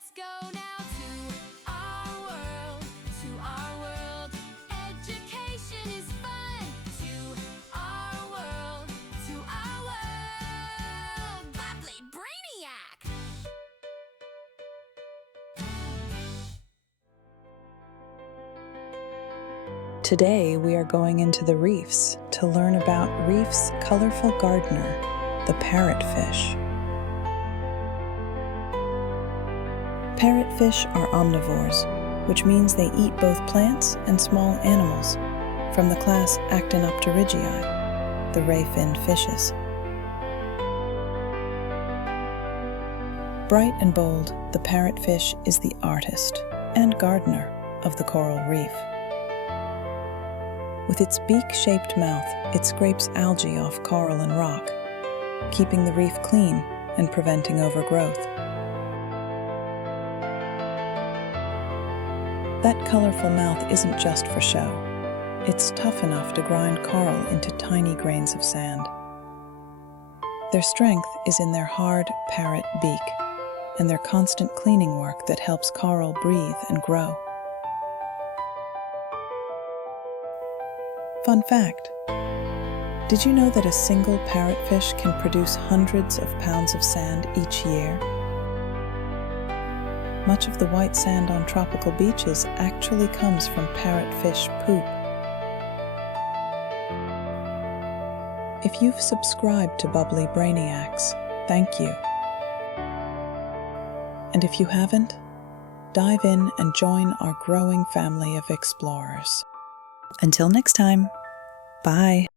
Let's go now to our world, to our world. Education is fun. To our world, to our world. Bubbly Brainiac. Today we are going into the reefs to learn about Reef's colorful gardener, the parrot fish. Parrot fish are omnivores, which means they eat both plants and small animals, from the class Actinopterygii, the ray-finned fishes. Bright and bold, the parrotfish is the artist and gardener of the coral reef. With its beak-shaped mouth, it scrapes algae off coral and rock, keeping the reef clean and preventing overgrowth. That colorful mouth isn't just for show. It's tough enough to grind coral into tiny grains of sand. Their strength is in their hard parrot beak and their constant cleaning work that helps coral breathe and grow. Fun fact: did you know that a single parrotfish can produce hundreds of pounds of sand each year? Much of the white sand on tropical beaches actually comes from parrotfish poop. If you've subscribed to Bubbly Brainiacs, thank you. And if you haven't, dive in and join our growing family of explorers. Until next time, bye.